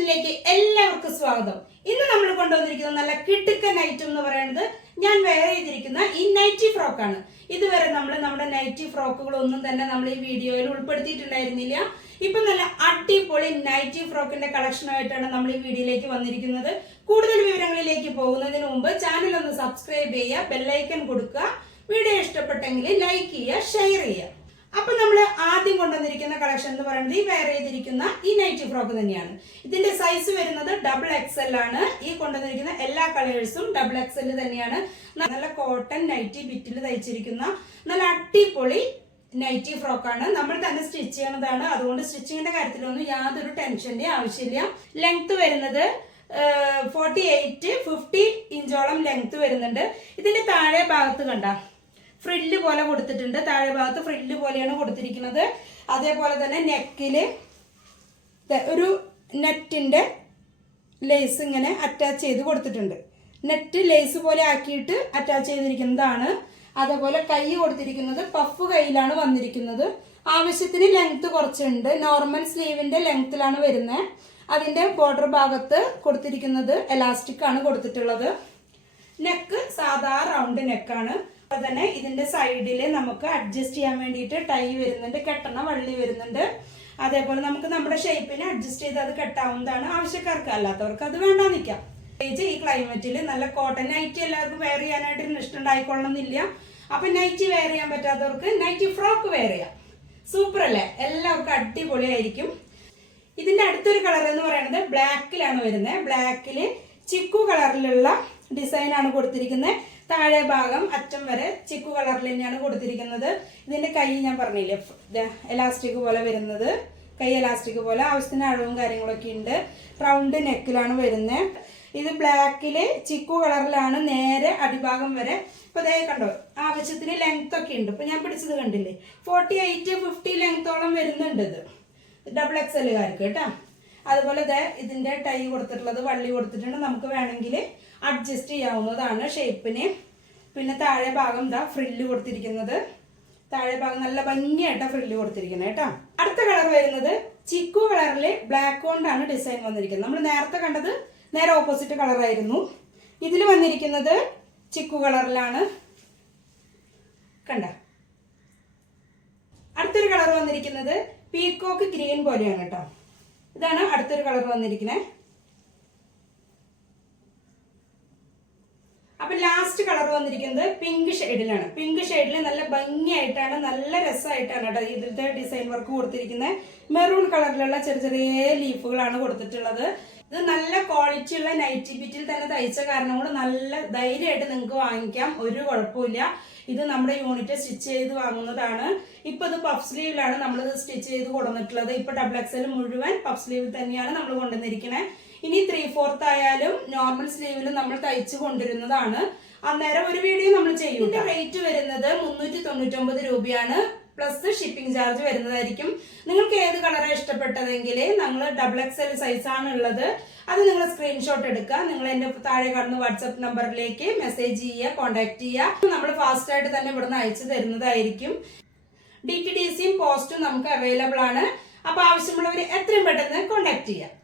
കളക്ഷനിലേക്ക് എല്ലാവർക്കും സ്വാഗതം. ഇന്ന് നമ്മൾ കൊണ്ടുവന്നിരിക്കുന്ന നല്ല കിടുക്കൻ ഐറ്റം എന്ന് പറയുന്നത് ഞാൻ വെയർ ചെയ്തിരിക്കുന്ന ഈ നൈറ്റി ഫ്രോക്കാണ്. ഇതുവരെ നമ്മൾ നമ്മുടെ നൈറ്റി ഫ്രോക്കുകളൊന്നും തന്നെ നമ്മൾ ഈ വീഡിയോയിൽ ഉൾപ്പെടുത്തിയിട്ടുണ്ടായിരുന്നില്ല. ഇപ്പൊ നല്ല അടിപൊളി നൈറ്റി ഫ്രോക്കിന്റെ കളക്ഷനായിട്ടാണ് നമ്മൾ ഈ വീഡിയോയിലേക്ക് വന്നിരിക്കുന്നത്. കൂടുതൽ വിവരങ്ങളിലേക്ക് പോകുന്നതിന് മുമ്പ് ചാനൽ ഒന്ന് സബ്സ്ക്രൈബ് ചെയ്യുക, ബെല്ലൈക്കൺ കൊടുക്കുക, വീഡിയോ ഇഷ്ടപ്പെട്ടെങ്കിൽ ലൈക്ക് ചെയ്യുക, ഷെയർ ചെയ്യുക. അപ്പൊ നമ്മൾ ആദ്യം കൊണ്ടുവന്നിരിക്കുന്ന കളക്ഷൻ എന്ന് പറയുന്നത് ഈ വെയർ ചെയ്തിരിക്കുന്ന ഈ നൈറ്റി ഫ്രോക്ക് തന്നെയാണ്. ഇതിന്റെ സൈസ് വരുന്നത് XXL ആണ്. ഈ കൊണ്ടുവന്നിരിക്കുന്ന എല്ലാ കളേഴ്സും XXL തന്നെയാണ്. നല്ല കോട്ടൺ നൈറ്റി ബിറ്റിൽ തയ്ച്ചിരിക്കുന്ന നല്ല അടിപൊളി നൈറ്റി ഫ്രോക്കാണ്. നമ്മൾ തന്നെ സ്റ്റിച്ച് ചെയ്യണതാണ്. അതുകൊണ്ട് സ്റ്റിച്ചിങ്ങിന്റെ കാര്യത്തിലൊന്നും യാതൊരു ടെൻഷന്റെ ആവശ്യമില്ല. ലെങ്ത് വരുന്നത് 48-50 ഇഞ്ചോളം ലെങ്ത് വരുന്നുണ്ട്. ഇതിന്റെ താഴെ ഭാഗത്ത് കണ്ട ഫ്രില്ല് പോലെ കൊടുത്തിട്ടുണ്ട്. താഴെ ഭാഗത്ത് ഫ്രില്ല് പോലെയാണ് കൊടുത്തിരിക്കുന്നത്. അതേപോലെ തന്നെ നെക്കില് ഒരു നെറ്റിന്റെ ലേസ് ഇങ്ങനെ അറ്റാച്ച് ചെയ്ത് കൊടുത്തിട്ടുണ്ട്. നെറ്റ് ലേസ് പോലെ ആക്കിയിട്ട് അറ്റാച്ച് ചെയ്തിരിക്കുന്നതാണ്. അതേപോലെ കൈ കൊടുത്തിരിക്കുന്നത് പഫ് കൈയിലാണ് വന്നിരിക്കുന്നത്. ആവശ്യത്തിന് ലെങ്ത് കുറച്ചുണ്ട്. നോർമൽ സ്ലീവിന്റെ ലെങ്ത്തിലാണ് വരുന്നത്. അതിന്റെ ബോർഡർ ഭാഗത്ത് കൊടുത്തിരിക്കുന്നത് എലാസ്റ്റിക് ആണ് കൊടുത്തിട്ടുള്ളത്. നെക്ക് സാധാ റൗണ്ട് നെക്കാണ്. അതുപോലെ തന്നെ ഇതിന്റെ സൈഡിൽ നമുക്ക് അഡ്ജസ്റ്റ് ചെയ്യാൻ വേണ്ടിയിട്ട് ടൈ വരുന്നുണ്ട്, കെട്ടണ വള്ളി വരുന്നുണ്ട്. അതേപോലെ നമുക്ക് നമ്മുടെ ഷേപ്പിന് അഡ്ജസ്റ്റ് ചെയ്ത് അത് കെട്ടാവുന്നതാണ്. ആവശ്യക്കാർക്ക്, അല്ലാത്തവർക്ക് അത് വേണ്ട നിൽക്കാം. ഈ ക്ലൈമറ്റിൽ നല്ല കോട്ടൺ നൈറ്റി എല്ലാവർക്കും വെയർ ചെയ്യാനായിട്ട് ഇഷ്ടം ഉണ്ടായിക്കൊള്ളണമെന്നില്ല. അപ്പൊ നൈറ്റി വെയർ ചെയ്യാൻ പറ്റാത്തവർക്ക് നൈറ്റി ഫ്രോക്ക് വെയർ ചെയ്യാം. സൂപ്പർ അല്ലേ? എല്ലാവർക്കും അടിപൊളിയായിരിക്കും. ഇതിന്റെ അടുത്തൊരു കളർ എന്ന് പറയുന്നത് ബ്ലാക്കിലാണ് വരുന്നത്. ബ്ലാക്കില് ചിക്കു കളറിലുള്ള ഡിസൈൻ ആണ് കൊടുത്തിരിക്കുന്നത്. താഴെ ഭാഗം അറ്റം വരെ ചിക്കു കളറിൽ തന്നെയാണ് കൊടുത്തിരിക്കുന്നത്. ഇതിന്റെ കൈ ഞാൻ പറഞ്ഞില്ലേ, എലാസ്റ്റിക് പോലെ വരുന്നത്. കൈ എലാസ്റ്റിക് പോലെ, ആവശ്യത്തിന് അളവും കാര്യങ്ങളൊക്കെ ഉണ്ട്. റൗണ്ട് നെക്കിലാണ് വരുന്നത്. ഇത് ബ്ലാക്കില് ചിക്കു കളറിലാണ് നേരെ അടിഭാഗം വരെ. ഇപ്പൊ ദേ കണ്ടോ, ആവശ്യത്തിന് ലെങ്ത് ഒക്കെ ഉണ്ട്. ഇപ്പൊ ഞാൻ പിടിച്ചത് കണ്ടില്ലേ, 48-50 ലെങ്ത്തോളം വരുന്നുണ്ട്. ഇത് XXLകാർക്ക് കേട്ടോ. അതുപോലെ ഇതിന്റെ ടൈ കൊടുത്തിട്ടുള്ളത് വള്ളി കൊടുത്തിട്ടുണ്ട്. നമുക്ക് വേണമെങ്കിൽ അഡ്ജസ്റ്റ് ചെയ്യാവുന്നതാണ് ഷേപ്പിന്. പിന്നെ താഴെ ഭാഗം ഫ്രില്ല് കൊടുത്തിരിക്കുന്നത്. താഴെ ഭാഗം നല്ല ഭംഗിയായിട്ടാ ഫ്രില്ല് കൊടുത്തിരിക്കുന്നത് കേട്ടോ. അടുത്ത കളർ വരുന്നത് ചിക്കു കളറില് ബ്ലാക്ക് കൊണ്ടാണ് ഡിസൈൻ വന്നിരിക്കുന്നത്. നമ്മൾ നേരത്തെ കണ്ടത് നേരെ ഓപ്പോസിറ്റ് കളറായിരുന്നു. ഇതിൽ വന്നിരിക്കുന്നത് ചിക്കു കളറിലാണ്. കണ്ട അടുത്തൊരു കളർ വന്നിരിക്കുന്നത് പീക്കോക്ക് ഗ്രീൻ പോലെയാണ് കേട്ടോ. ഇതാണ് അടുത്തൊരു കളർ വന്നിരിക്കുന്നത്. അപ്പൊ ലാസ്റ്റ് കളർ വന്നിരിക്കുന്നത് പിങ്ക് ഷെയ്ഡിലാണ്. പിങ്ക് ഷെയ്ഡിൽ നല്ല ഭംഗിയായിട്ടാണ്, നല്ല രസമായിട്ടാണ് കേട്ടോ ഇതിലത്തെ ഡിസൈൻ വർക്ക് കൊടുത്തിരിക്കുന്നത്. മെറൂൺ കളറിലുള്ള ചെറിയ ചെറിയ ലീഫുകളാണ് കൊടുത്തിട്ടുള്ളത്. ഇത് നല്ല ക്വാളിറ്റി ഉള്ള നൈറ്റി ബിറ്റിൽ തന്നെ തയ്ച്ച കാരണം കൊണ്ട് നല്ല ധൈര്യമായിട്ട് നിങ്ങൾക്ക് വാങ്ങിക്കാം. ഒരു കുഴപ്പമില്ല. ഇത് നമ്മുടെ യൂണിറ്റ് സ്റ്റിച്ച് ചെയ്ത് വാങ്ങുന്നതാണ്. ഇപ്പൊ ഇത് പഫ് സ്ലീവിലാണ് നമ്മളിത് സ്റ്റിച്ച് ചെയ്ത് കൊടുത്തിട്ടുള്ളത്. ഇപ്പൊ XXL മുഴുവൻ പഫ് സ്ലീവിൽ തന്നെയാണ് നമ്മൾ കൊണ്ടുവന്നിരിക്കുന്നത്. ഇനി 3/4 ആയാലും നോർമൽ സ്ലീവിലും നമ്മൾ തയ്ച്ചു കൊണ്ടിരുന്നതാണ്. അന്നേരം ഒരു വീഡിയോ നമ്മൾ ചെയ്യും. ഇതിന്റെ റേറ്റ് വരുന്നത് 399 രൂപയാണ്. പ്ലസ് ഷിപ്പിംഗ് ചാർജ് വരുന്നതായിരിക്കും. നിങ്ങൾക്ക് ഏത് കളറാണ് ഇഷ്ടപ്പെട്ടതെങ്കിൽ ഞങ്ങൾ XXL സൈസാണ് ഉള്ളത്. അത് നിങ്ങൾ സ്ക്രീൻഷോട്ട് എടുക്കുക. നിങ്ങൾ എന്റെ താഴെ കാണുന്ന വാട്സ്ആപ്പ് നമ്പറിലേക്ക് മെസ്സേജ് ചെയ്യുക, കോൺടാക്ട് ചെയ്യുക. നമ്മൾ ഫാസ്റ്റ് ആയിട്ട് തന്നെ ഇവിടുന്ന് അയച്ചു തരുന്നതായിരിക്കും. DTDCയും പോസ്റ്റും നമുക്ക് അവൈലബിൾ ആണ്. അപ്പൊ ആവശ്യമുള്ളവർ എത്രയും പെട്ടെന്ന് കോൺടാക്ട് ചെയ്യുക.